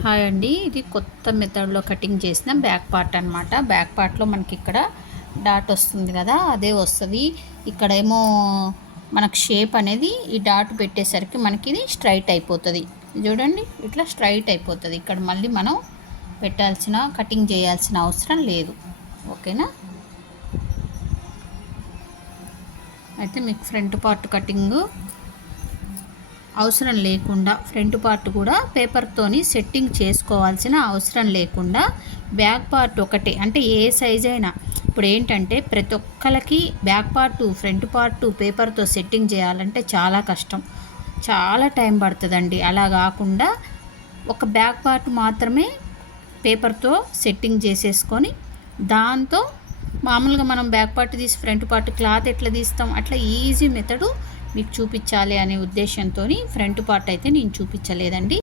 Hi అండి, ఇది కొత్త మెథడ్లో కటింగ్ చేసిన బ్యాక్ పార్ట్ అనమాట. బ్యాక్ పార్ట్లో మనకి ఇక్కడ డాట్ వస్తుంది కదా, అదే వస్తుంది. ఇక్కడేమో మనకు షేప్ అనేది ఈ డాట్ పెట్టేసరికి మనకి ఇది స్ట్రైట్ అయిపోతుంది. చూడండి, ఇట్లా స్ట్రైట్ అయిపోతుంది. ఇక్కడ మళ్ళీ మనం కటింగ్ చేయాల్సిన అవసరం లేదు. ఓకేనా? అయితే మీకు ఫ్రంట్ పార్ట్ కటింగ్ అవసరం లేకుండా, ఫ్రంట్ పార్ట్ కూడా పేపర్తోని సెట్టింగ్ చేసుకోవాల్సిన అవసరం లేకుండా బ్యాక్ పార్ట్ ఒకటే, అంటే ఏ సైజ్ అయినా. ఇప్పుడు ఏంటంటే ప్రతి ఒక్కరికి బ్యాక్ పార్టు ఫ్రంట్ పార్టు పేపర్తో సెట్టింగ్ చేయాలంటే చాలా కష్టం, చాలా టైం పడుతుందండి. అలా కాకుండా ఒక బ్యాక్ పార్ట్ మాత్రమే పేపర్తో సెట్టింగ్ చేసేసుకొని దాంతో మామూలుగా మనం బ్యాక్ పార్ట్ తీసి ఫ్రంట్ పార్ట్ క్లాత్ ఎట్లా తీస్తాం అట్లా ఈజీ మెథడు మీకు చూపించాలి అనే ఉద్దేశంతో ఫ్రంట్ పార్ట్ అయితే నేను చూపించలేదండి.